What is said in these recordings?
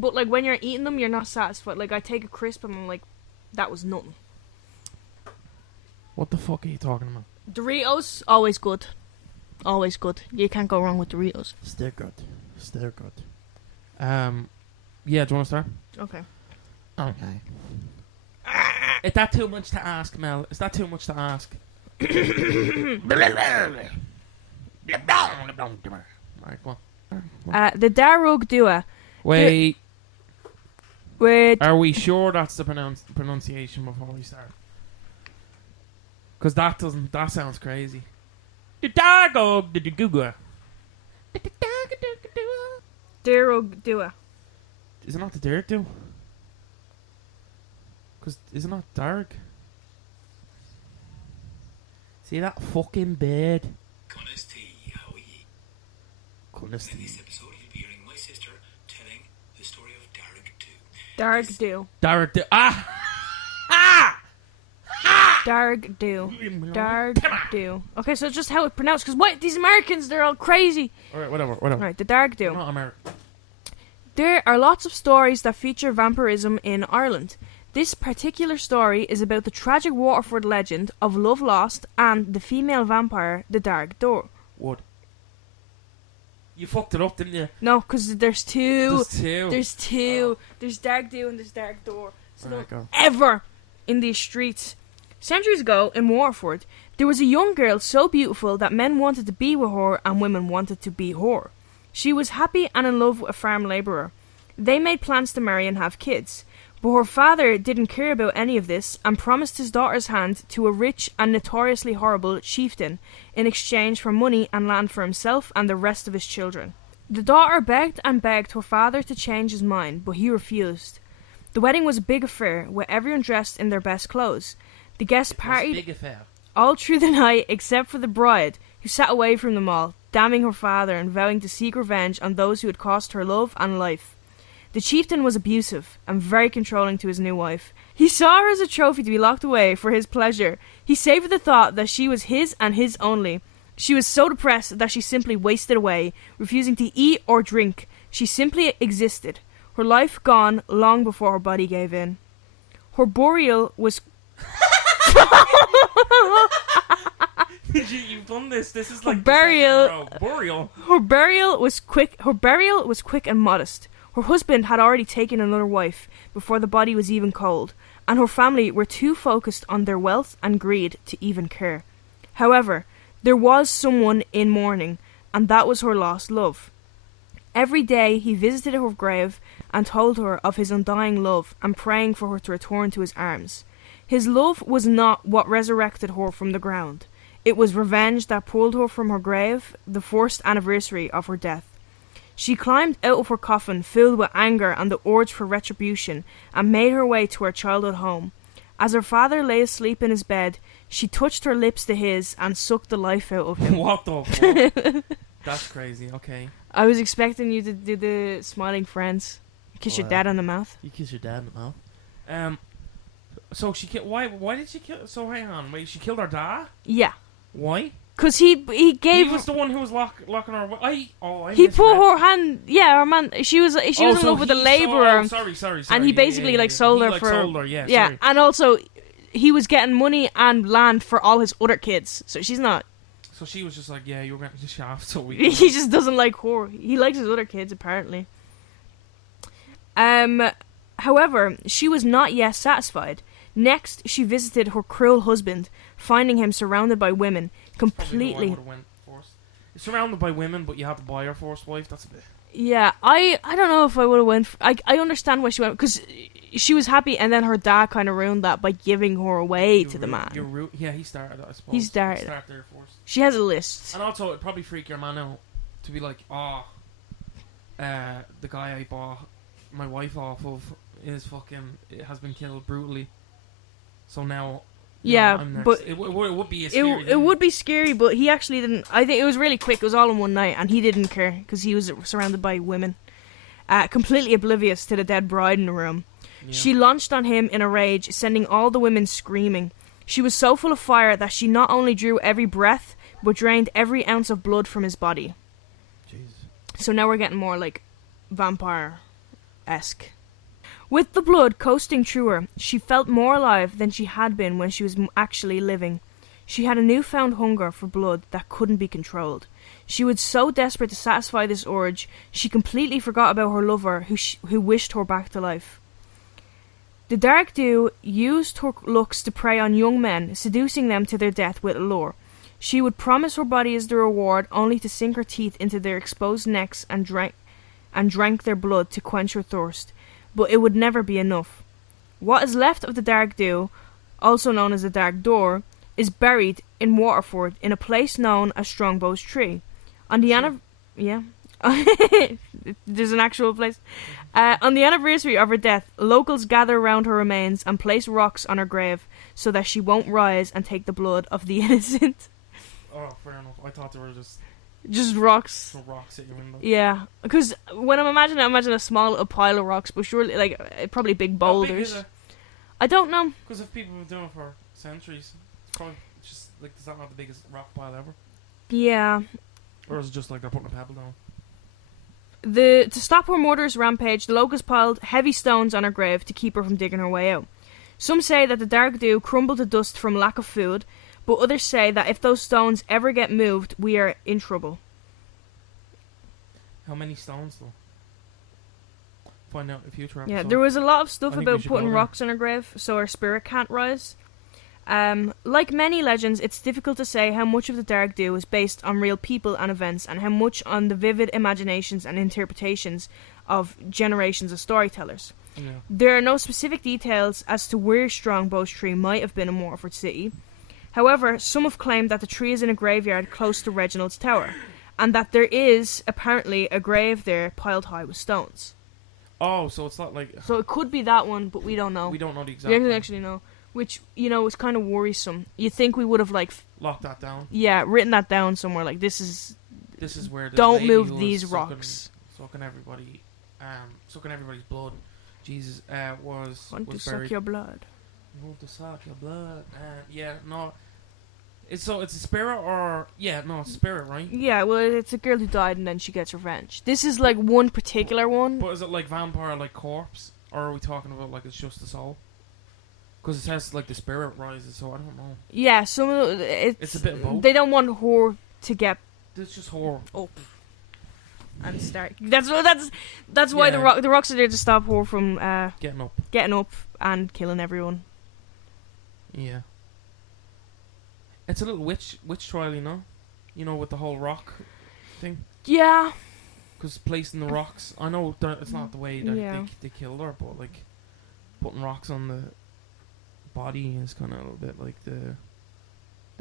but like when you're eating them, you're not satisfied. Like I take a crisp and I'm like, that was nothing. What the fuck are you talking about? Doritos, always good. Always good. You can't go wrong with Doritos. Still good. Still good. Yeah, do you want to start? Okay. Okay. Is that too much to ask, Mel? Is that too much to ask? Right, go on. The dearg dua. Wait. Wait. Are we sure that's the pronunciation before we start? Because that sounds crazy. The dearg the dua. Dearg dua. Is it not the dearg do? Because is it not dark? See that fucking bird? Honesty, how are ye? Honesty. In this episode, you'll be hearing my sister telling the story of Dearg 2. Dearg do. Dearg do. Ah! Ah! Ah! Dearg do. Dearg do. Okay, so it's just how it's pronounced. Because what? These Americans, they're all crazy. Alright, whatever. Right, the dearg do. Not American. There are lots of stories that feature vampirism in Ireland. This particular story is about the tragic Waterford legend of love lost and the female vampire, the Dearg Door. Wood. You fucked it up, didn't you? No, because there's two. There's two. Oh. There's Dearg Do and there's Dearg Door. So Alright, don't go. ever in these streets. Centuries ago, in Waterford, there was a young girl so beautiful that men wanted to be with her and women wanted to be her. She was happy and in love with a farm labourer. They made plans to marry and have kids. But her father didn't care about any of this and promised his daughter's hand to a rich and notoriously horrible chieftain in exchange for money and land for himself and the rest of his children. The daughter begged and begged her father to change his mind, but he refused. The wedding was a big affair, with everyone dressed in their best clothes. The guests partied Big affair. all through the night except for the bride, who sat away from them all, damning her father and vowing to seek revenge on those who had cost her love and life. The chieftain was abusive and very controlling to his new wife. He saw her as a trophy to be locked away for his pleasure. He savoured the thought that she was his and his only. She was so depressed that she simply wasted away, refusing to eat or drink. She simply existed, her life gone long before her body gave in. Her burial was... You've done this. This is like Her burial... the second row. Burial. Her burial was quick and modest. Her husband had already taken another wife before the body was even cold, and her family were too focused on their wealth and greed to even care. However, there was someone in mourning, and that was her lost love. Every day he visited her grave and told her of his undying love and praying for her to return to his arms. His love was not what resurrected her from the ground. It was revenge that pulled her from her grave, the first anniversary of her death. She climbed out of her coffin filled with anger and the urge for retribution and made her way to her childhood home. As her father lay asleep in his bed, she touched her lips to his and sucked the life out of him. What the fuck? That's crazy, okay. I was expecting you to do the smiling friends. Kiss your dad on the mouth. You kiss your dad in the mouth. So she killed... Why did she kill... So hang on, wait, she killed her dad? Yeah. Why? Because he gave... He was the one who was locking her away. He put her hand... Yeah, her man... She was in love with a labourer. Sorry. And he basically sold her for... sold her, yeah. Sorry. And also, he was getting money and land for all his other kids. So she's not... So she was just like, yeah, you were getting the shaft, so we... He just doesn't like her. He likes his other kids, apparently. However, she was not yet satisfied. Next, she visited her cruel husband, finding him surrounded by women, completely... Surrounded by women, but you had to buy her first wife. That's a bit... Yeah, I don't know if I would have went... I understand why she went, because she was happy, and then her dad kind of ruined that by giving her away to the man. Yeah, he started it, I suppose. He started there first. She has a list. And also, it'd probably freak your man out to be like, the guy I bought my wife off of has been killed brutally. So now... Yeah, but it would be a scary it would be scary, but he actually didn't. I think it was really quick. It was all in one night, and he didn't care because he was surrounded by women, completely oblivious to the dead bride in the room. Yeah. She launched on him in a rage, sending all the women screaming. She was so full of fire that she not only drew every breath, but drained every ounce of blood from his body. Jeez. So now we're getting more like vampire esque. With the blood coasting through her, she felt more alive than she had been when she was actually living. She had a newfound hunger for blood that couldn't be controlled. She was so desperate to satisfy this urge, she completely forgot about her lover who wished her back to life. The dearg used her looks to prey on young men, seducing them to their death with a lure. She would promise her body as the reward, only to sink her teeth into their exposed necks and drank their blood to quench her thirst. But it would never be enough. What is left of the dearg, also known as the dearg door, is buried in Waterford in a place known as Strongbow's Tree. On the there's an actual place. On the anniversary of her death, locals gather around her remains and place rocks on her grave so that she won't rise and take the blood of the innocent. Oh, fair enough. I thought they were just rocks. some rocks at your window. Yeah, because when I imagine a small little pile of rocks, but surely, like, probably big boulders. How big is it? I don't know. Because if people have been doing it for centuries, it's probably just like, is that not the biggest rock pile ever? Yeah. Or is it just like they're putting a pebble down? To stop her murderous rampage, the locals piled heavy stones on her grave to keep her from digging her way out. Some say that the dearg crumbled to dust from lack of food, but others say that if those stones ever get moved, we are in trouble. How many stones though? Find out in a future episode. Yeah, there was a lot of stuff I think we about should putting go there. rocks on her grave so her spirit can't rise. Like many legends, it's difficult to say how much of the dearg is based on real people and events, and how much on the vivid imaginations and interpretations of generations of storytellers. Yeah. There are no specific details as to where Strongbow's Tree might have been in Waterford City. However, some have claimed that the tree is in a graveyard close to Reginald's Tower, and that there is apparently a grave there piled high with stones. Oh, so it's not like... So it could be that one, but we don't know. We don't know the exact We don't one. actually know. Which, is kind of worrisome. You'd think we would have, Lock that down. written that down somewhere. Like, this is where this don't lady move who was these sucking- rocks. Sucking everybody's blood. Jesus, was Want to buried. suck your blood. Want to suck your blood. Yeah, no. It's a spirit or... Yeah, no, it's a spirit, right? Yeah, well, it's a girl who died and then she gets revenge. This is, one particular one. But is it like vampire, like corpse? Or are we talking about, like, it's just the soul? Because it says, like, the spirit rises, so I don't know. Yeah, some of It's a bit of both. They don't want her to get It's just horror. up and start. That's why Yeah. the rocks are there to stop her from Getting up. and killing everyone. Yeah. It's a little witch trial, you know? You know, with the whole rock thing. Yeah. Because placing the rocks... I know it's not the way that Yeah. they killed her, but, like, putting rocks on the body is kind of a little bit like the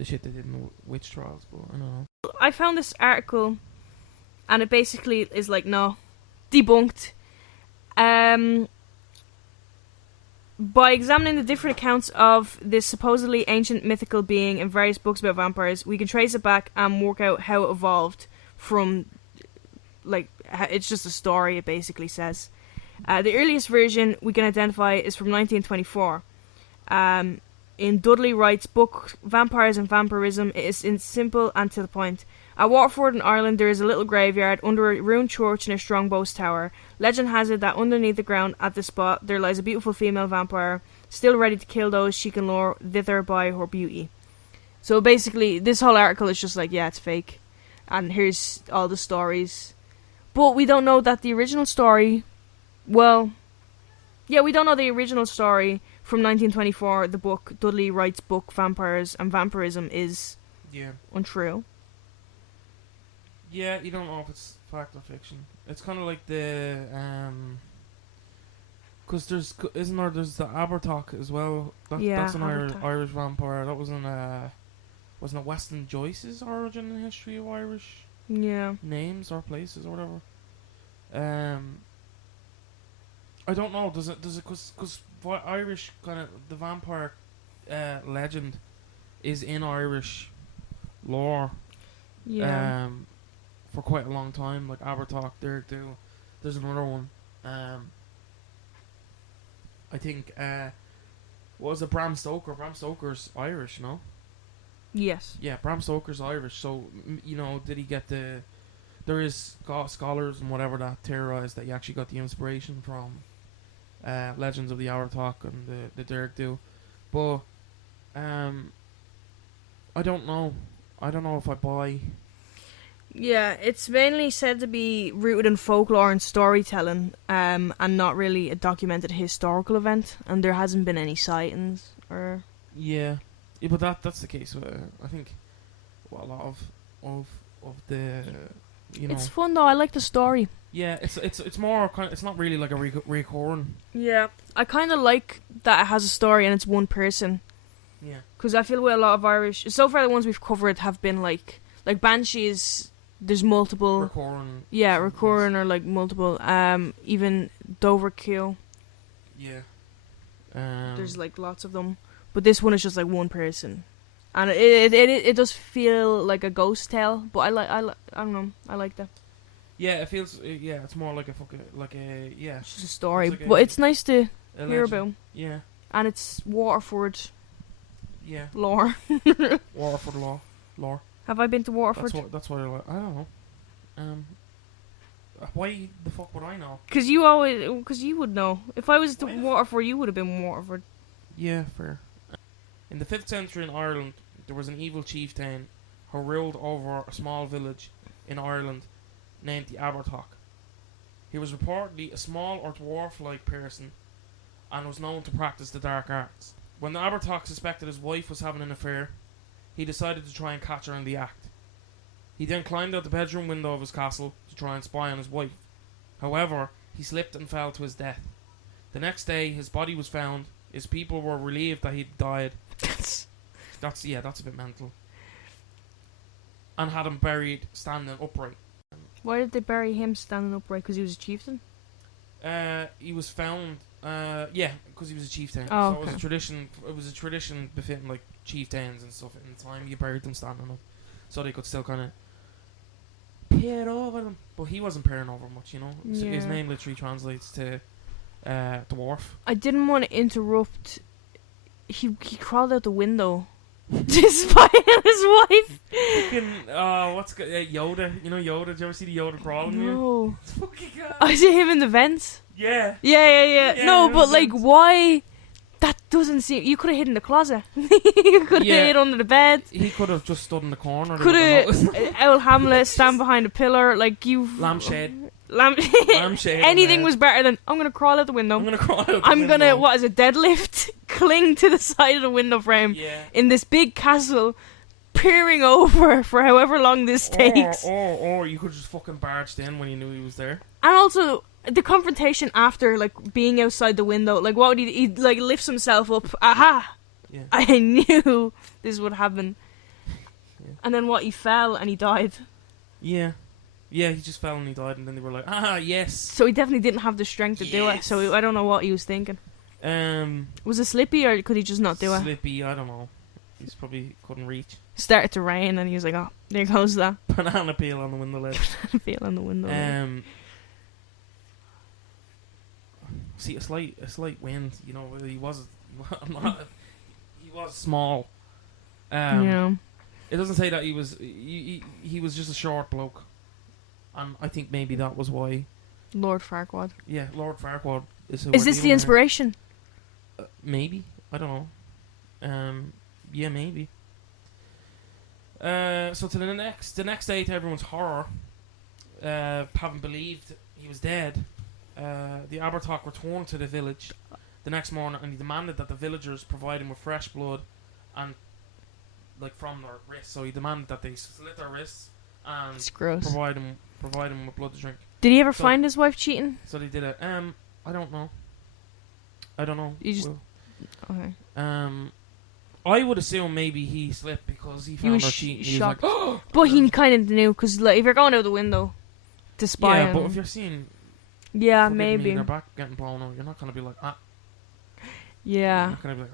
shit they did in the witch trials, but I don't know. I found this article, and it basically is like, no, debunked. By examining the different accounts of this supposedly ancient mythical being in various books about vampires, we can trace it back and work out how it evolved from, it's just a story, it basically says. The earliest version we can identify is from 1924. In Dudley Wright's book Vampires and Vampirism, it is simple and to the point. At Waterford in Ireland, there is a little graveyard under a ruined church near Strongbow's Tower. Legend has it that underneath the ground at the spot there lies a beautiful female vampire, still ready to kill those she can lure thither by her beauty. So basically, this whole article is just like, yeah, it's fake, and here's all the stories. But we don't know that the original story... Well... Yeah, we don't know the original story from 1924, the book, Dudley Wright's book, Vampires and Vampirism, is untrue. Yeah, you don't know if it's fact or fiction. It's kind of like the, because there's the abhertach as well. That's an abhertach. Irish vampire. That wasn't it Weston Joyce's origin and history of Irish names or places or whatever. I don't know. Does it? Because Irish kind of the vampire legend is in Irish lore. Yeah. For quite a long time, like abhertach, dearg. There's another one. I think. What was it? Bram Stoker. Bram Stoker's Irish, no? Yes. Yeah, Bram Stoker's Irish. So did he get the there is scholars and whatever that theorize that you actually got the inspiration from Legends of the Abhertach and the dearg do, but I don't know. I don't know if I buy. Yeah, it's mainly said to be rooted in folklore and storytelling, and not really a documented historical event, and there hasn't been any sightings or. Yeah, but that's the case. I think a lot of the It's fun though. I like the story. Yeah, it's more kind. It's not really like a recurring. Yeah, I kind of like that it has a story and it's one person. Yeah, because I feel with a lot of Irish, so far the ones we've covered have been like Banshees. There's multiple recurring. Yeah, recurring or like multiple. Even Doverkill. Yeah. There's like lots of them, but this one is just like one person, and it does feel like a ghost tale. But I don't know. I like that. Yeah, it feels. Yeah, it's more like yeah. It's just a story, it's like but it's nice to hear legend. about. Yeah. And it's Waterford. Yeah. Lore. Waterford lore. Have I been to Waterford? That's what I like. I don't know. Why the fuck would I know? Because you would know. If I was to Waterford, you would have been Waterford. Yeah, fair. In the 5th century in Ireland, there was an evil chieftain who ruled over a small village in Ireland named the Abhertach. He was reportedly a small or dwarf-like person and was known to practice the dark arts. When the abhertach suspected his wife was having an affair, he decided to try and catch her in the act. He then climbed out the bedroom window of his castle to try and spy on his wife. However, he slipped and fell to his death. The next day, his body was found. His people were relieved that he'd died. That's a bit mental. And had him buried standing upright. Why did they bury him standing upright? Because he was a chieftain? He was found. Yeah, because he was a chieftain. Oh, so okay. It was a tradition befitting like chieftains and stuff. In the time, you buried them standing up, so they could still kind of peer over them. But he wasn't peering over much, you know. So his name literally translates to dwarf. I didn't want to interrupt. He crawled out the window to spy on his wife. Fucking Yoda. You know Yoda? Did you ever see the Yoda crawling? No. It's fucking God. I see him in the vents. Yeah. Yeah. No, but like, why? That doesn't seem. You could have hid in the closet. You could have hid under the bed. He could have just stood in the corner. Could have Owl Hamlet stand behind a pillar like you. Lampshade. Lampshade. Anything was better than I'm gonna crawl out the window. I'm gonna what is it? Deadlift, cling to the side of the window frame in this big castle, peering over for however long this takes. Or you could just fucking barged in when you knew he was there. And also the confrontation after, like being outside the window, like what would he like lifts himself up? Aha! Yeah. I knew this would happen. Yeah. And then what? He fell and he died. Yeah. Yeah, he just fell and he died, and then they were like, yes. So he definitely didn't have the strength to do it, so I don't know what he was thinking. Was it slippy, or could he just not do it? Slippy, I don't know. He probably couldn't reach. It started to rain, and he was like, oh, there goes that. Banana peel on the window ledge. Banana peel on the window ledge. See, a slight wind, you know, he was small. Yeah. It doesn't say that he was just a short bloke. And I think maybe that was why. Lord Farquaad. Yeah, Lord Farquaad is who. Is this the inspiration? Maybe. I don't know. Yeah, maybe. So to the next day, to everyone's horror, having believed he was dead, the abhertach returned to the village the next morning, and he demanded that the villagers provide him with fresh blood, and like from their wrists. So he demanded that they slit their wrists and provide him with blood to drink. Did he ever find his wife cheating? So they did it. I don't know. You just okay. I would assume maybe he slipped because he found her cheating. He was like, oh! But he kind of knew, because like, if you're going out the window to spy on but if you're seeing maybe their back getting blown out, you're not going to be like, Yeah. You're not going to be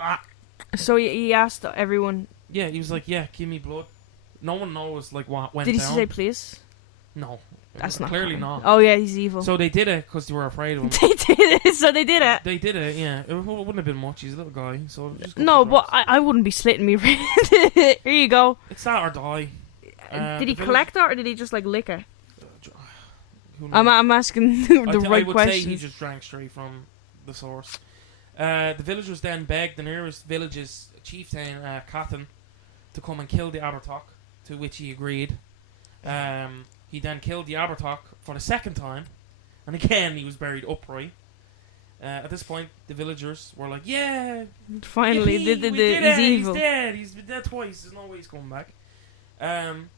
like, So he asked everyone. Yeah, he was like, give me blood. No one knows like what went down. Did he say please? No. That's not clearly common. not. Oh yeah, he's evil. So they did it because they were afraid of him. They did it. So they did it. They did it. Yeah, it wouldn't have been much. He's a little guy. So no, but I wouldn't be slitting me. Here you go. It's that or die. did he collect it or did he just like lick it? Who knows? I'm asking the right I would question. say he just drank straight from the source. The villagers then begged the nearest village's chieftain, Catan, to come and kill the abhertach, to which he agreed. He then killed the abhertach for the second time, and again he was buried upright. At this point, the villagers were like, "Yeah, finally, he's evil. He's dead. He's been dead twice. There's no way he's coming back." And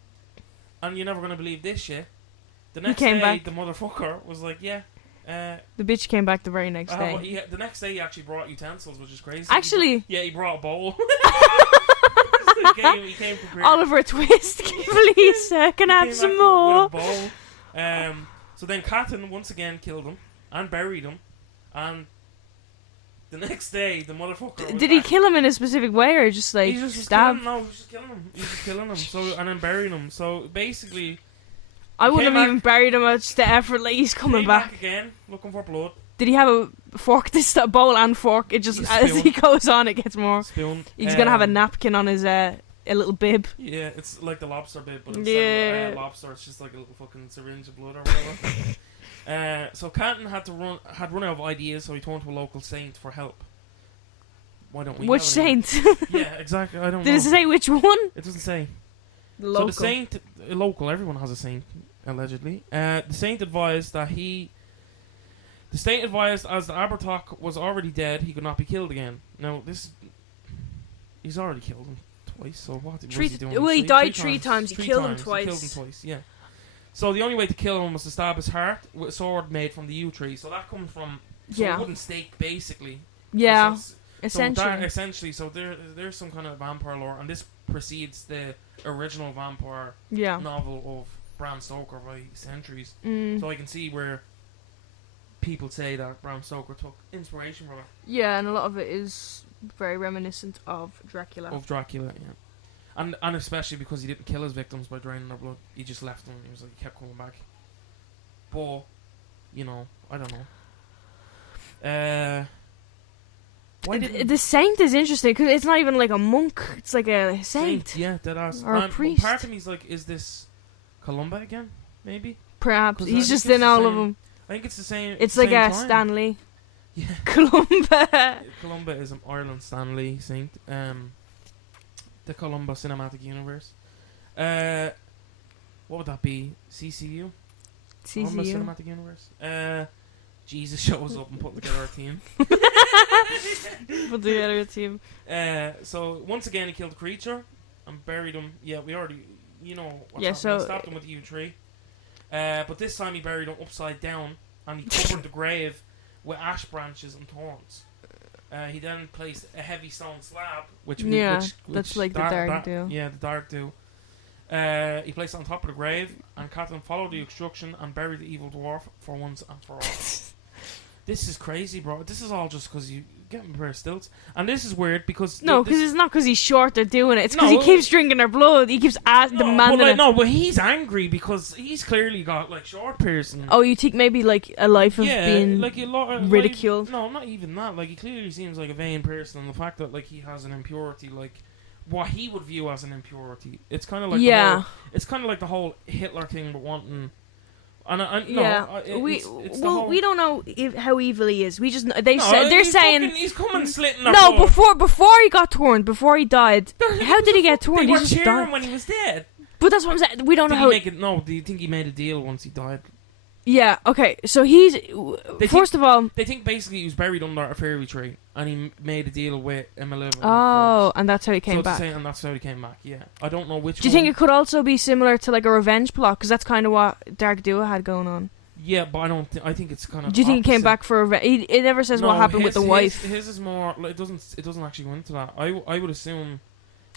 you're never gonna believe this shit. The next day, back. the motherfucker was like, "Yeah." The bitch came back the very next day. The next day, he actually brought utensils, which is crazy. Actually, he brought a bowl. he came prepared. Oliver Twist, please, can I have some more? With a bowl. So then Catan once again killed him and buried him, and the next day the motherfucker. Did he kill him in a specific way or just like stab? No, he was just killing him. He was just killing him. So and then burying him. So basically. I wouldn't have even buried him. It's the effort. Like he's coming back again, looking for blood. Did he have a fork? This bowl and fork. It just as he goes on, it gets more. Spoon. He's gonna have a napkin on his a little bib. Yeah, it's like the lobster bib, but instead of lobster, it's just like a little fucking syringe of blood or whatever. So Canton had run out of ideas, so he turned to a local saint for help. Why don't we? Which saint? Yeah, exactly. I don't know. Did it say which one? It doesn't say. Local. So the saint, local, everyone has a saint, allegedly. The saint advised that the saint advised as the abhertach was already dead, he could not be killed again. Now, he's already killed him twice, so what was he doing? Well, he died three times. He killed him twice. He killed him twice, yeah. So the only way to kill him was to stab his heart with a sword made from the yew tree. So that comes from a wooden stake, basically. Yeah. Essentially. So there's some kind of vampire lore, and this precedes the original vampire novel of Bram Stoker by centuries. So I can see where people say that Bram Stoker took inspiration from it. Yeah, and a lot of it is very reminiscent of Dracula. Yeah. And especially because he didn't kill his victims by draining their blood. He just left them. He was like, he kept coming back. But, I don't know. The saint is interesting because it's not even like a monk; it's like a saint. Yeah, dead ass. Or a priest. Part of me's like, is this Columba again? Maybe. Perhaps he's just in all of them. I think it's the same. It's like a Stanley. Yeah. Columba. Columba is an Ireland Stanley saint. The Columba Cinematic Universe. What would that be? CCU. Columba Cinematic Universe. Jesus shows up and put together a team. Put together a team. So once again, he killed the creature and buried him. Yeah, we already, what's yeah. So stabbed him with the yew tree. But this time he buried him upside down and he covered the grave with ash branches and thorns. He then placed a heavy stone slab, which that's like the dearg do. Yeah, the dearg do. He placed it on top of the grave, and Catan followed the instruction and buried the evil dwarf for once and for all. This is crazy, bro. This is all just because you get me a pair of stilts. And this is weird because... No, because it's not because he's short they're doing it. It's because he keeps drinking their blood. He keeps demanding it. No, but he's angry because he's clearly got, short piercing. Oh, you think maybe, a life of being ridiculed? No, not even that. He clearly seems like a vain person. And the fact that, he has an impurity, what he would view as an impurity. It's kind of like it's kind of like the whole Hitler thing, but wanting... we don't know how evil he is. We just they're saying he's coming slitting. No, before he got torn, before he died. How did he get torn? They were cheering when he was dead. But that's what I'm saying. We don't know how. Do you think he made a deal once he died? Yeah. Okay. So he's first of all. They think basically he was buried under a fairy tree, and he made a deal with a malevolent. Oh, and that's how he came back. And that's how he came back. Yeah, I don't know which. Do you think it could also be similar to a revenge plot? Because that's kind of what Dark Duo had going on. Yeah, but I don't. I think it's kind of. Do you think he came back for revenge? It never says what happened with the wife. His is more. It doesn't actually go into that. I would assume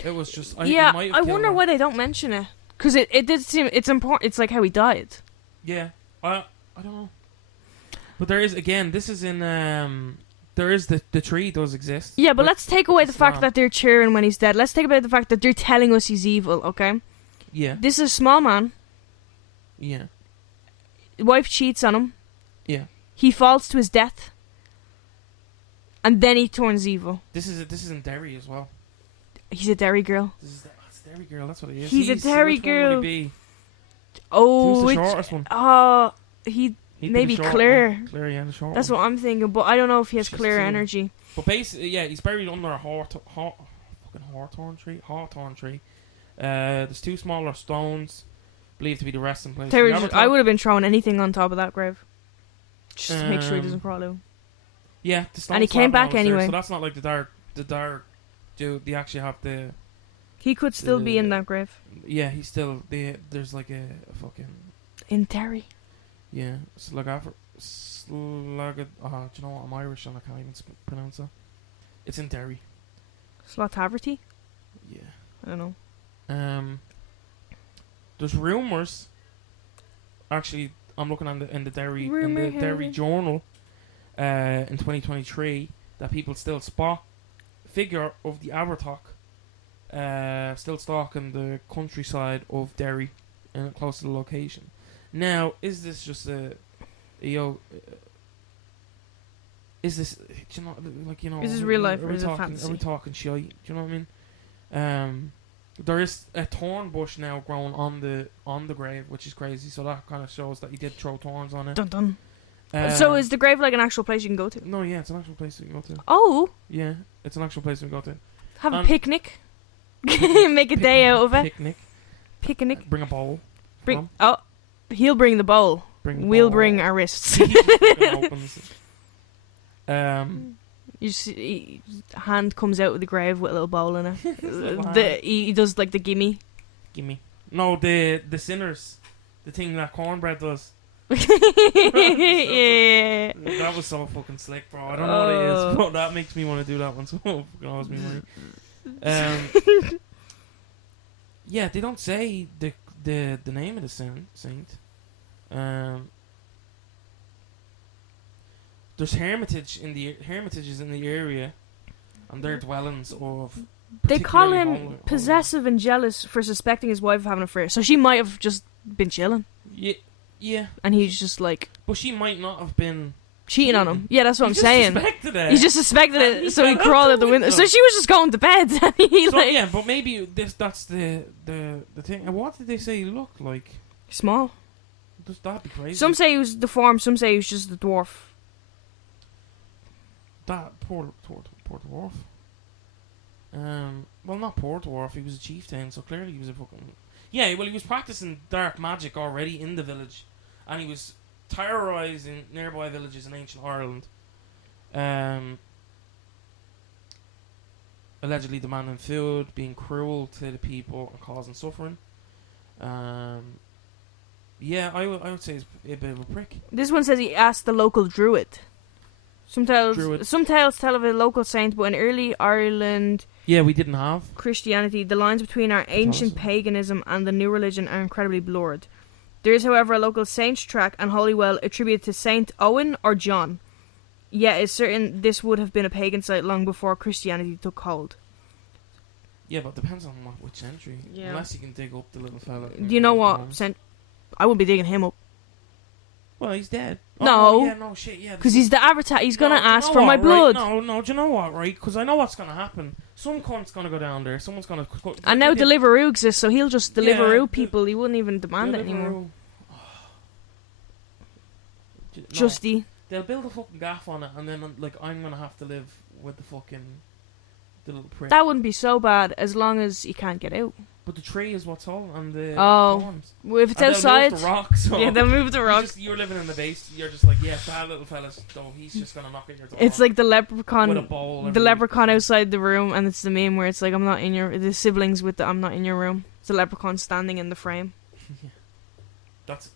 it was just. I wonder why they don't mention it. Because it did seem it's important. It's like how he died. Yeah, I don't know. But there is again. This is in. There is the tree does exist. Yeah, but let's take away the fact that they're cheering when he's dead. Let's take away the fact that they're telling us he's evil. Okay. Yeah. This is a small man. Yeah. Wife cheats on him. Yeah. He falls to his death. And then he turns evil. This is in Derry as well. He's a Derry girl. It's Derry girl, that's what he is. He's a Derry which one girl. would he be? Oh, Who's the shortest one? He He'd be maybe the short Claire. one. Claire, yeah, the short That's one. what I'm thinking, but I don't know if he has She's clear too- energy. But basically, yeah, he's buried under a fucking hawthorn tree. There's 2 smaller stones, believed to be the resting place. I would have been throwing anything on top of that grave, just to make sure he doesn't crawl out. Yeah, the stones. And he came back anyway. So that's not like the dark dude. They actually have the. He could still be in that grave. Yeah, he's still. There's like a fucking. In Derry. Yeah, do you know what? I'm Irish and I can't even pronounce that. It's in Derry. Slothaverty? Yeah. I don't know. There's rumours. Actually, I'm looking in the Derry Journal, in 2023, that people still spot figure of the abhertach, still stalking the countryside of Derry, close to the location. Now, is this just is this, is this real life or is it Are fantasy? we talking shit? Do you know what I mean? There is a thorn bush now growing on the grave, which is crazy. So that kind of shows that he did throw thorns on it. Dun dun. So is the grave like an actual place you can go to? No, yeah, it's an actual place you can go to. Oh, Yeah, it's an actual place you can go to. have a picnic. Make a day out of it. Picnic. Bring a bowl. Oh, he'll bring the bowl. We'll bring our wrists. He just fucking opens. You see, hand comes out of the grave with a little bowl in it. He does like the gimme. Gimme. No, the sinners. The thing that cornbread does. Yeah. That was so fucking slick, bro. I don't know what it is, but that makes me want to do that one. So fucking owes me money. Yeah, they don't say the name of the saint. There's hermitages in the area, and their dwellings of. They call him holy. possessive and jealous for suspecting his wife of having an affair. So she might have just been chilling. Yeah. And he's just like. But she might not have been cheating on him. Yeah, that's what I'm saying. He just suspected it, so he crawled out the window. So she was just going to bed. Yeah, but maybe that's the thing. And what did they say he looked like? Small. That'd be crazy. Some say he was deformed. Some say he was just the dwarf. That poor dwarf. Well, not poor dwarf. He was a chieftain, so clearly he was a fucking. Yeah, well, he was practicing dark magic already in the village, and he was terrorizing nearby villages in ancient Ireland. Allegedly demanding food, being cruel to the people, and causing suffering. Yeah, I would say he's a bit of a prick. This one says he asked the local druid. Some tales tell of a local saint, but in early Ireland, yeah, we didn't have Christianity, the lines between our ancient paganism and the new religion are incredibly blurred. There is, however, a local saint's track and holy well attributed to Saint Owen or John. Yet it's certain this would have been a pagan site long before Christianity took hold. Yeah, but it depends on which century. Yeah. Unless you can dig up the little fella. Do you know what? I wouldn't be digging him up. Well, he's dead. No. Yeah, no, shit, yeah. Because he's the abhertach. He's going to ask for my blood. Right? No, do you know what, right? Because I know what's going to happen. Some cunt's going to go down there. Someone's going to... And now Deliveroo exists, so he'll just Deliveroo people. He wouldn't even demand it anymore. Justy. They'll build a fucking gaff on it, and then, like, I'm going to have to live with the fucking... the little prick. That wouldn't be so bad, as long as he can't get out. But the tree is what's all, and the thorns. Well, if it's outside... They'll move the rock, so yeah, they'll move the rock. You're living in the base, you're just like, yeah, that little fella's, though, he's just going to knock at your door. It's like the leprechaun... With a bowl. The leprechaun outside the room, and it's the meme where it's like, I'm not in your... The siblings with the I'm not in your room. It's the leprechaun standing in the frame. Because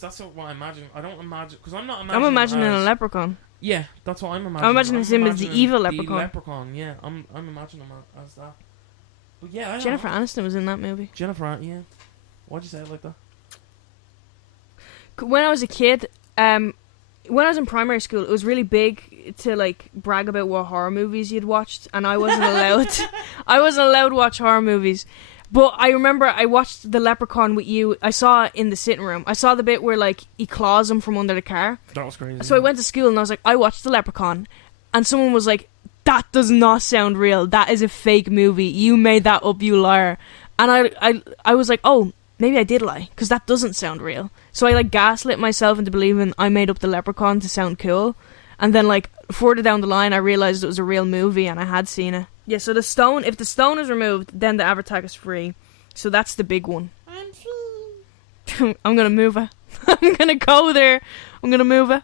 that's what I imagine. I don't imagine... Because I'm not imagining... I'm imagining a leprechaun. Yeah, that's what I'm imagining. I'm imagining him as the evil leprechaun. The leprechaun, yeah. I'm imagining him as that. But yeah, Jennifer Aniston was in that movie. Yeah. Why'd you say it like that? When I was a kid, when I was in primary school, it was really big to like brag about what horror movies you'd watched, and I wasn't allowed. I wasn't allowed to watch horror movies. But I remember I watched The Leprechaun with you. I saw it in the sitting room. I saw the bit where like he claws him from under the car. That was crazy. So I went to school and I was like, I watched The Leprechaun, and someone was like, that does not sound real. That is a fake movie. You made that up, you liar. And I was like, oh, maybe I did lie, because that doesn't sound real. So I like gaslit myself into believing I made up the leprechaun to sound cool. And then like further down the line, I realized it was a real movie and I had seen it. Yeah, so the stone, if the stone is removed, then the abhertach is free. So that's the big one. I'm free. I'm gonna move it. I'm gonna go there. I'm gonna move it.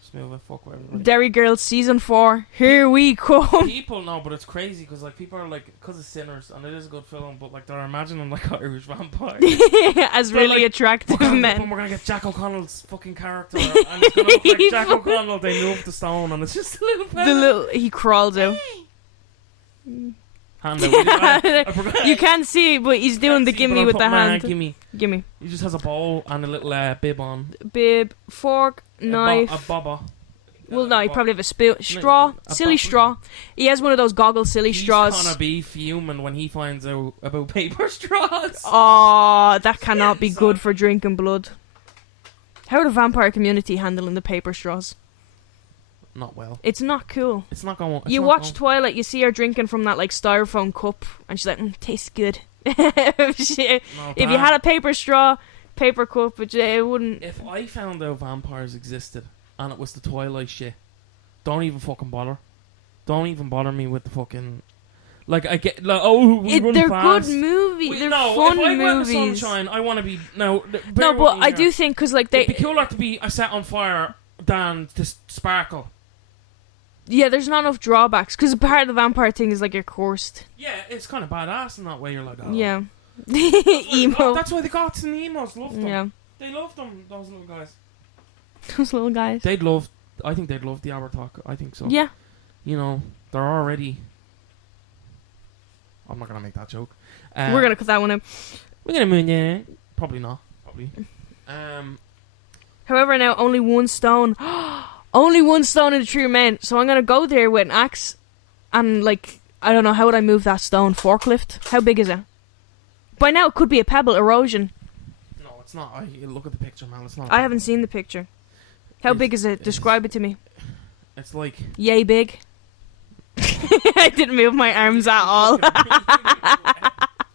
Just move it. Fuck with everybody. Derry Girls season 4. Here we come. People know, but it's crazy because like people are like, because of Sinners, and it is a good film, but like they're imagining like Irish vampires As They're really like, attractive we're men. gonna get Jack O'Connell's fucking character, and it's gonna look like Jack O'Connell. They move the stone, and it's just a little fella. He crawls out. Hand out. I forgot. You can't see, but he's doing the gimme with the hand. Gimme. Gimme. He just has a bowl and a little bib on. Bib, fork, knife. A bobber. Well, no, he probably have a spoon. Straw. Silly straw. He has one of those goggle silly straws. He's gonna be fuming when he finds out about paper straws. Oh, that cannot be good for drinking blood. How are the vampire community handling the paper straws? Not well. It's not cool. It's not going. You watch Twilight, you see her drinking from that like styrofoam cup, and she's like, tastes good. if you had a paper straw, paper cup, it wouldn't. If I found out vampires existed and it was the Twilight shit, don't even fucking bother. Don't even bother me with the fucking. Like I get, like, they're fast. Good movies. They're fun if I movies. Went to Sunshine, I want to be no, but I do think because like it'd be cooler to be set on fire than to sparkle. Yeah, there's not enough drawbacks because part of the vampire thing is like you're cursed. Yeah, it's kind of badass in that way. You're like, oh. Yeah, emo. That's why the goths and the emos love them. Yeah, they love them. Those little guys. Those little guys. I think they'd love the abhertach. I think so. Yeah. You know, they're already. I'm not gonna make that joke. We're gonna cut that one out. We're gonna move in. Probably not. Probably. However, now only one stone. Only one stone in the tree remains. So I'm gonna go there with an axe, and like I don't know how would I move that stone. Forklift. How big is it? By now it could be a pebble. Erosion. No, it's not. Look at the picture, man. It's not. I haven't seen the picture. How big is it? Describe it to me. It's like yay big. I didn't move my arms at all.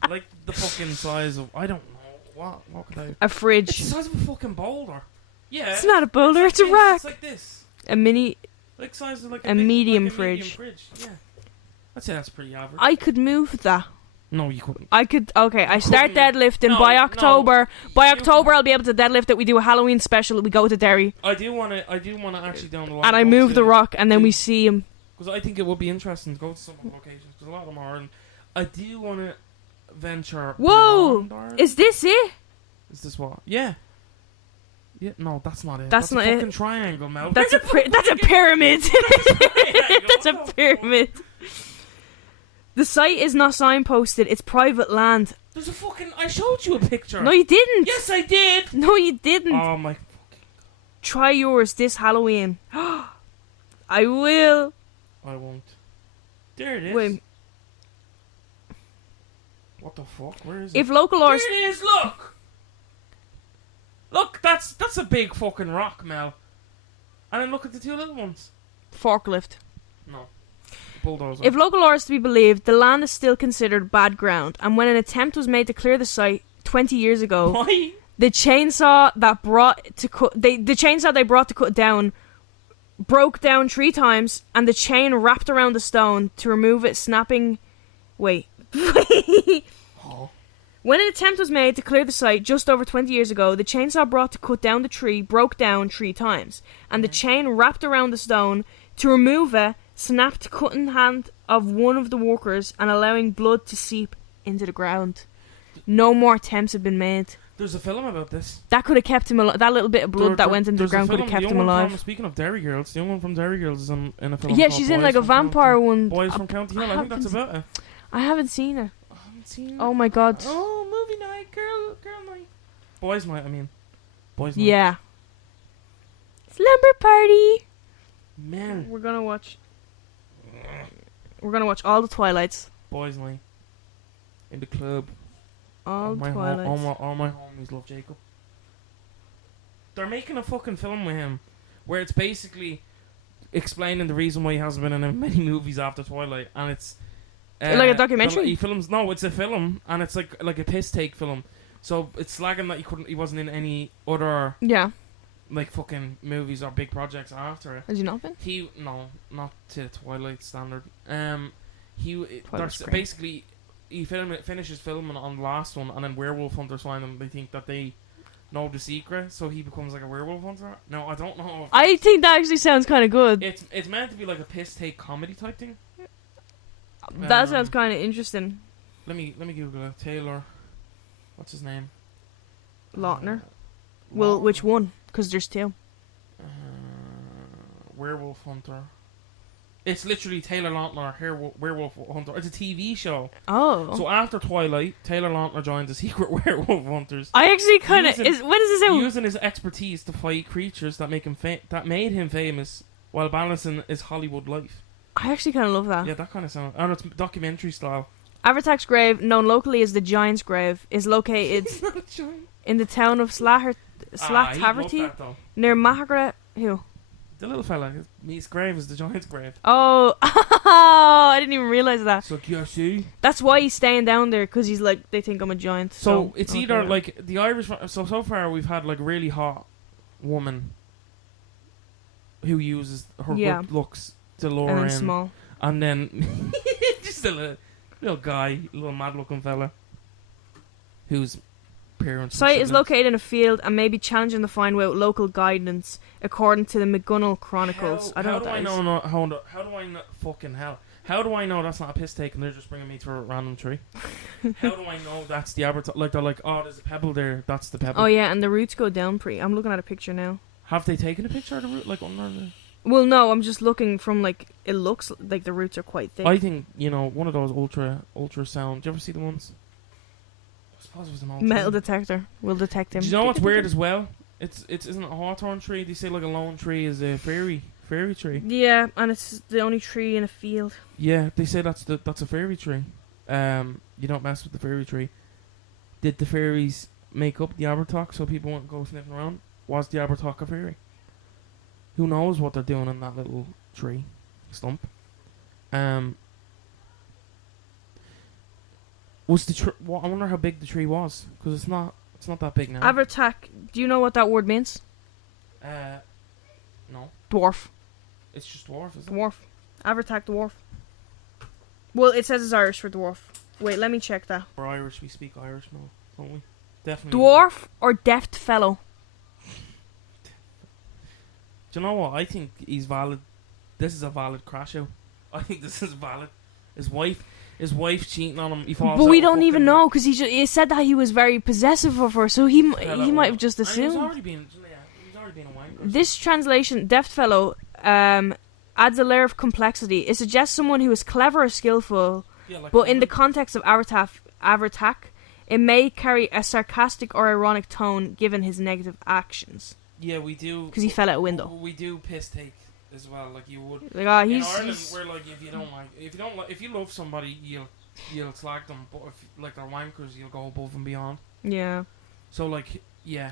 Like the fucking size of I don't know what could I? A fridge. It's the size of a fucking boulder. Yeah. It's not a boulder. It's a rack. It's like this. A mini. Like size of like a medium fridge. Yeah. I'd say that's pretty average. I could move that. No, you couldn't. I could. Okay, I start deadlifting by October. By October, I'll be able to deadlift it. We do a Halloween special. We go to Derry. I do want to actually down the line. And I move the rock, and then we see him. Because I think it would be interesting to go to some locations. Because a lot of them are. And I do want to venture. Whoa! Is this it? Is this what? Yeah. Yeah. No, that's not it. That's not a it. fucking triangle, Mel. That's a pyramid. That's a pyramid. The site is not signposted. It's private land. There's a fucking. I showed you a picture. No, you didn't. Yes, I did. No, you didn't. Oh my fucking God. Try yours this Halloween. I will. I won't. There it is. Wait. What the fuck? Where is it? If local or there it is. Look. Look, that's a big fucking rock, Mel. And then look at the two little ones. Forklift. No. Bulldozer. If local law is to be believed, the land is still considered bad ground, and when an attempt was made to clear the site 20 years ago, why? The chainsaw they brought to cut down broke down 3 times, and the chain wrapped around the stone to remove it, snapping. Wait. Oh. When an attempt was made to clear the site just over 20 years ago, the chainsaw brought to cut down the tree broke down 3 times, and the chain wrapped around the stone to remove it, snapped cutting hand of one of the workers and allowing blood to seep into the ground. No more attempts have been made. There's a film about this. That could have kept him alive. That little bit of blood that went into the ground could have kept him alive. Speaking of Derry Girls, the young one from Derry Girls is in a film. Yeah, she's in like a vampire one. Boys from County Hill. I think that's about it. I haven't seen it. I haven't seen it. Oh my God. Oh, movie night, girl night. Boys night, I mean. Boys night. Yeah. Slumber party. Man. We're gonna watch all the Twilights. Boys night. In the club. All Twilights. All my homies love Jacob. They're making a fucking film with him where it's basically explaining the reason why he hasn't been in many movies after Twilight, and it's like a documentary. He films no, it's a film, and it's like a piss take film. So it's slagging that he wasn't in any other like fucking movies or big projects after it. Has he not been? Not to Twilight standard. Basically he finishes filming on the last one, and then werewolf hunters find him. They think that they know the secret, so he becomes like a werewolf hunter. No, I don't know. I think that actually sounds kind of good. It's meant to be like a piss take comedy type thing. That sounds kind of interesting. Let me Google it. Taylor, what's his name? Lautner. Well, which one? Because there's two. Werewolf hunter. It's literally Taylor Lautner, werewolf hunter. It's a TV show. Oh. So after Twilight, Taylor Lautner joined the secret werewolf hunters. I actually kind of... When does this out? Using his expertise to fight creatures that made him famous while balancing his Hollywood life. I actually kind of love that. Yeah, that kind of sounds... And it's documentary style. Abhertach's grave, known locally as the Giant's Grave, is located in the town of Slaghtaverty, near Mahara... Who? The little fella. His grave is the Giant's grave. Oh, I didn't even realise that. So, yeah, see? That's why he's staying down there, because he's like, they think I'm a giant. So it's either like the Irish... So far we've had like a really hot woman who uses her good looks to lure and then in. small. And then just a little guy, a little mad looking fella whose parents... Site is located in a field and may be challenging to find out local guidance according to the McGunnell Chronicles. How do I know that's not a piss take and they're just bringing me to a random tree? How do I know that's the abhertach? Like they're like, oh, there's a pebble there. That's the pebble. Oh yeah, and the roots go down pretty. I'm looking at a picture now. Have they taken a picture of the root? Like under the... Well, no, I'm just looking from like it looks like the roots are quite thick. I think one of those ultrasound. Do you ever see the ones? I suppose it was an metal detector will detect him. Do you know what's weird as well? It's isn't it a hawthorn tree? They say like a lone tree is a fairy tree. Yeah, and it's the only tree in a field. Yeah, they say that's a fairy tree. You don't mess with the fairy tree. Did the fairies make up the abhertach so people won't go sniffing around? Was the abhertach a fairy? Who knows what they're doing in that little tree stump? Was the I wonder how big the tree was, because it's not that big now. Abhertach. Do you know what that word means? No. Dwarf. It's just dwarf, isn't Dwarf. Abhertach dwarf. Well, it says it's Irish for dwarf. Wait, let me check that. We're Irish. We speak Irish now, don't we? Definitely. Dwarf or deft fellow? Do you know what? I think he's valid. This is a valid crash out. I think this is valid. His wife cheating on him. He falls but out we don't even know, because he said that he was very possessive of her, so he might have just assumed. He's already been a wanker. This translation, deft fellow, adds a layer of complexity. It suggests someone who is clever or skillful, but in the context of abhertach, it may carry a sarcastic or ironic tone given his negative actions. Yeah, we do. Because he fell out a window. We do piss take as well, like you would. Like, in Ireland, we're like, if you love somebody, you'll slag them, but if like they're wankers, you'll go above and beyond. Yeah. So like, yeah,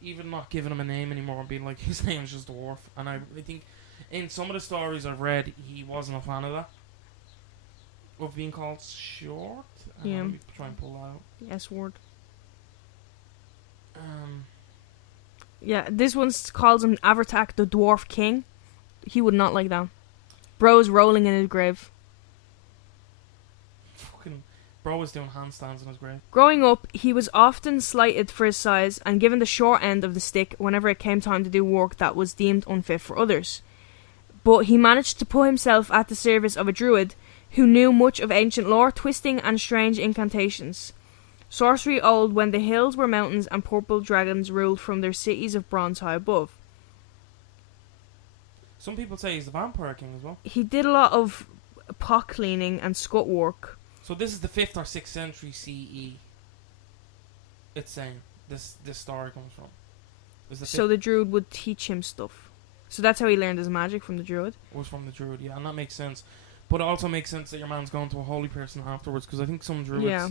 even not giving him a name anymore and being like his name's just Dwarf, and I think in some of the stories I've read, he wasn't a fan of that. Of being called short. Yeah. Let me try and pull that out. Yes, word. Yeah, this one calls him Abhertach the Dwarf King. He would not like that. Bro's rolling in his grave. Fucking bro was doing handstands in his grave. Growing up, he was often slighted for his size and given the short end of the stick whenever it came time to do work that was deemed unfit for others. But he managed to put himself at the service of a druid who knew much of ancient lore, twisting and strange incantations. Sorcery old when the hills were mountains and purple dragons ruled from their cities of bronze high above. Some people say he's the vampire king as well. He did a lot of pot cleaning and scut work. So this is the 5th or 6th century CE. It's saying this story comes from. So the druid would teach him stuff. So that's how he learned his magic, from the druid? It was from the druid, yeah, and that makes sense. But it also makes sense that your man's going to a holy person afterwards, because I think some druids... Yeah.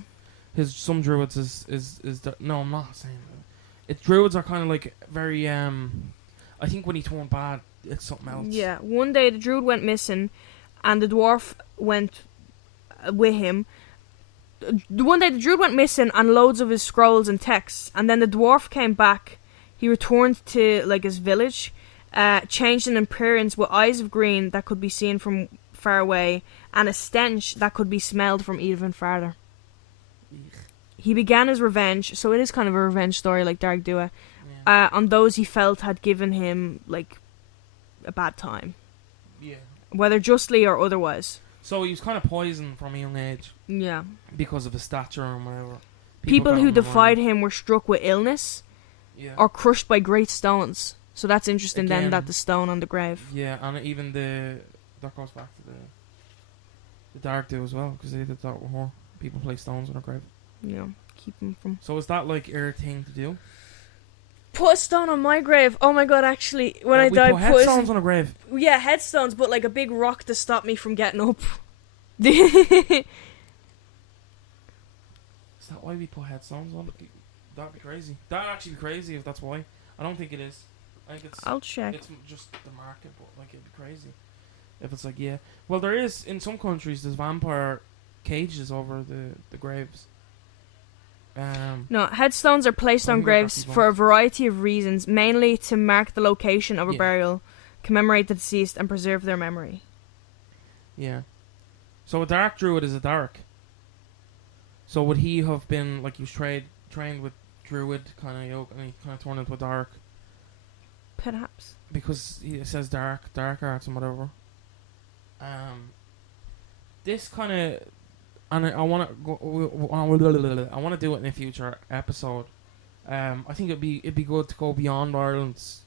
Some druids no, I'm not saying that. Druids are kind of like very I think when he turned bad, it's something else. Yeah. One day the druid went missing, and the dwarf went with him. One day the druid went missing and loads of his scrolls and texts, and then the dwarf came back. He returned to like his village, changed in appearance with eyes of green that could be seen from far away, and a stench that could be smelled from even farther. Eek. He began his revenge, so it is kind of a revenge story like Dark Dua, on those he felt had given him like a bad time. Yeah. Whether justly or otherwise. So he was kind of poisoned from a young age. Yeah. Because of his stature and whatever. People who defied him were struck with illness, or crushed by great stones. So that's interesting. Again, then that the stone on the grave. Yeah, and even that goes back to the Dark Dew as well, because they did that with her. People place stones on her grave. Yeah, keep them from. So is that like your thing to do? Put a stone on my grave. Oh my god! Actually, when I die, put headstones on a grave. Yeah, headstones, but like a big rock to stop me from getting up. Is that why we put headstones on? That'd be crazy. That'd actually be crazy if that's why. I don't think it is. I think it's. I'll check. It's just the market, but like it'd be crazy if it's like Well, there is in some countries. There's vampire cages over the graves. No, headstones are placed on graves for a variety of reasons, mainly to mark the location of a burial, commemorate the deceased, and preserve their memory. Yeah. So a dark druid is a dark. So would he have been like he was trained with druid kind of yoke, and he kind of turned into a dark? Perhaps. Because it says dark arts and whatever. This kind of. And I want to go. I want to do it in a future episode. I think it'd be good to go beyond Ireland's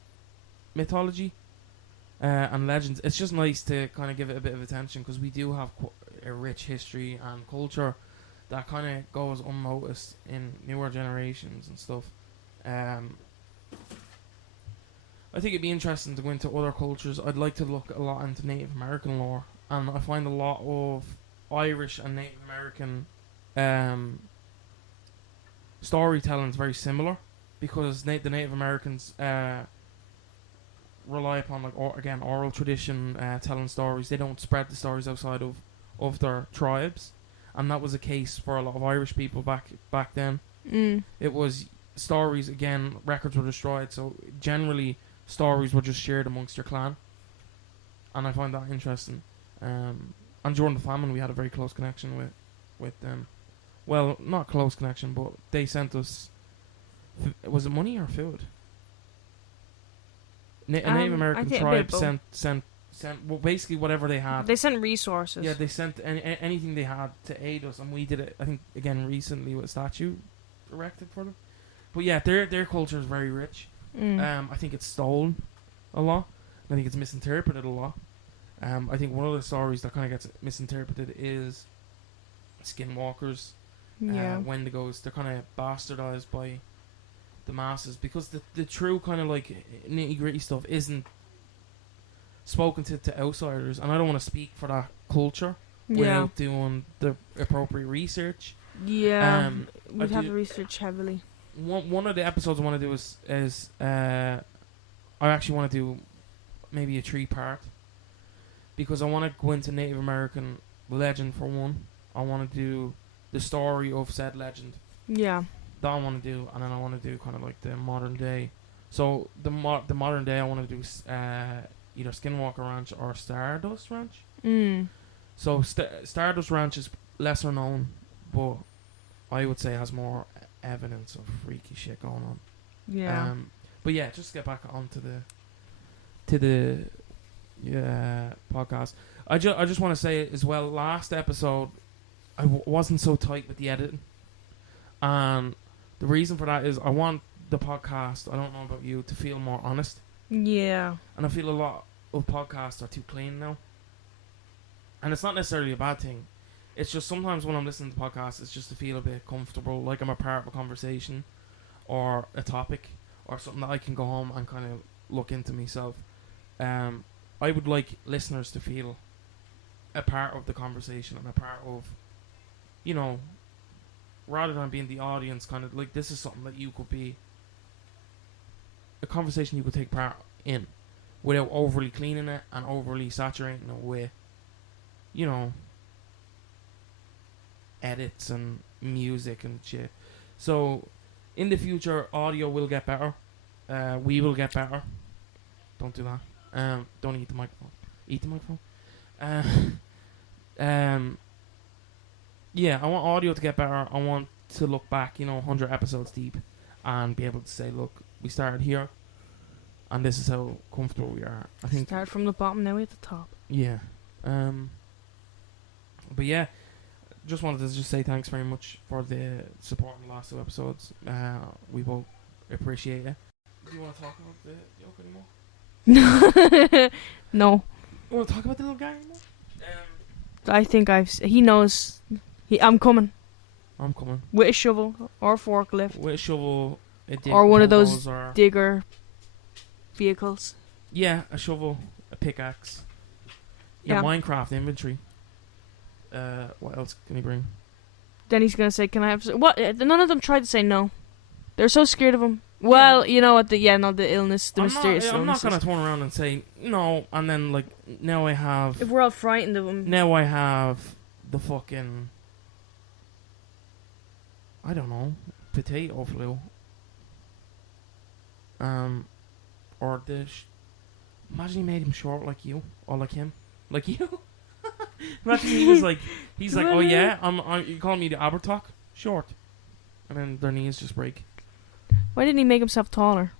mythology and legends. It's just nice to kind of give it a bit of attention because we do have a rich history and culture that kind of goes unnoticed in newer generations and stuff. I think it'd be interesting to go into other cultures. I'd like to look a lot into Native American lore, and I find a lot of Irish and Native American storytelling is very similar because the Native Americans rely upon like oral tradition, telling stories. They don't spread the stories outside of their tribes, and that was the case for a lot of Irish people back then. It was stories again. Records were destroyed, so generally stories were just shared amongst your clan, and I find that interesting. And during the famine, we had a very close connection with them. Well, not close connection, but they sent us. Was it money or food? A Native American tribe sent well, basically whatever they had. They sent resources. Yeah, they sent anything they had to aid us, and we did it. I think again recently with a statue erected for them. But yeah, their culture is very rich. I think it's stolen a lot. I think it's misinterpreted a lot. I think one of the stories that kind of gets misinterpreted is skinwalkers, wendigos. They're kind of bastardized by the masses because the true kind of like nitty gritty stuff isn't spoken to outsiders, and I don't want to speak for that culture without doing the appropriate research. Yeah, we'd have to research heavily. One of the episodes I want to do is I actually want to do maybe a 3-part. Because I want to go into Native American legend for one. I want to do the story of said legend. Yeah. That I want to do, and then I want to do kind of like the modern day. So the modern day I want to do either Skinwalker Ranch or Stardust Ranch. So Stardust Ranch is lesser known, but I would say has more evidence of freaky shit going on. Yeah. But yeah, just get back onto the podcast. I just want to say as well, last episode I wasn't so tight with the editing, and the reason for that is I want the podcast, I don't know about you, to feel more honest. Yeah. And I feel a lot of podcasts are too clean now, and it's not necessarily a bad thing. It's just sometimes when I'm listening to podcasts, it's just to feel a bit comfortable, like I'm a part of a conversation or a topic or something that I can go home and kind of look into myself. I would like listeners to feel a part of the conversation and a part of, you know, rather than being the audience, kind of like this is something that you could be, a conversation you could take part in without overly cleaning it and overly saturating it with, you know, edits and music and shit. So in the future, audio will get better. We will get better. Don't do that. Don't eat the microphone. Eat the microphone. Yeah, I want audio to get better. I want to look back, 100 episodes deep, and be able to say, look, we started here, and this is how comfortable we are. I think start from the bottom, now we're at the top. Yeah. But yeah, just wanted to just say thanks very much for the support in the last 2 episodes. We both appreciate it. Do you want to talk about the yoke anymore? No. You want to talk about the little guy anymore? I think he knows. I'm coming. I'm coming. With a shovel or a forklift. With a shovel. Or one of those digger vehicles. Yeah, a shovel, a pickaxe. Yeah, Minecraft inventory. What else can he bring? Then he's going to say, can I have... What? None of them tried to say no. They're so scared of him. Well, you know what? The illness, the mysterious illness. I'm not going to turn around and say no, and then, like, now I have... If we're all frightened of him. Now I have the fucking... I don't know. Potato flu. Or the... Imagine he made him short like you. Or like him. Like you. Imagine he was like... He's like, oh yeah? You call me the abhertach? Short. And then their knees just break. Why didn't he make himself taller?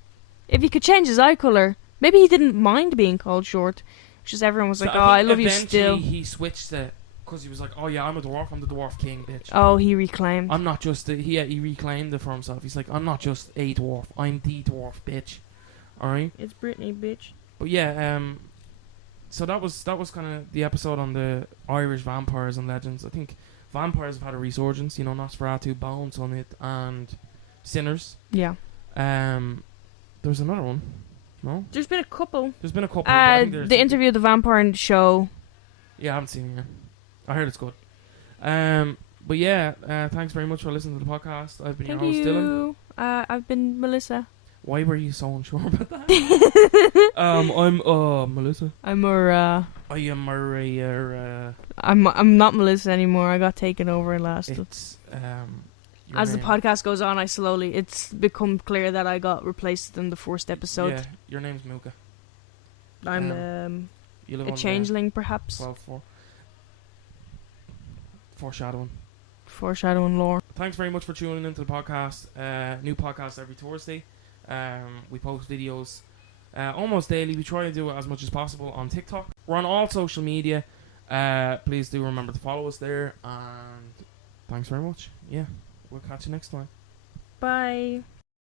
If he could change his eye colour, maybe he didn't mind being called short. Just everyone was like, oh, I love you still. Eventually he switched it because he was like, oh yeah, I'm a dwarf, I'm the dwarf king, bitch. Oh, he reclaimed. I'm not just he reclaimed it for himself. He's like, I'm not just a dwarf, I'm the dwarf, bitch. Alright? It's Britney, bitch. But yeah, so that was kind of the episode on the Irish vampires and legends. I think vampires have had a resurgence, Nosferatu, Bone Summit, and Sinners. Yeah. There's another one. No? There's been a couple. The interview of the vampire in the show. Yeah, I haven't seen it yet. I heard it's good. But yeah, thanks very much for listening to the podcast. I've been your host, Dylan. I've been Melissa. Why were you so unsure about that? I'm Melissa. I'm Maria. I am Maria. I'm not Melissa anymore. I got taken over last. It's as the podcast goes on, it's become clear that I got replaced in the first episode. Yeah, your name's Milka. I'm a changeling, perhaps. 12-4. Foreshadowing. Foreshadowing lore. Thanks very much for tuning into the podcast. New podcast every Thursday. We post videos almost daily. We try to do it as much as possible on TikTok. We're on all social media. Please do remember to follow us there. And thanks very much. Yeah, we'll catch you next time. Bye.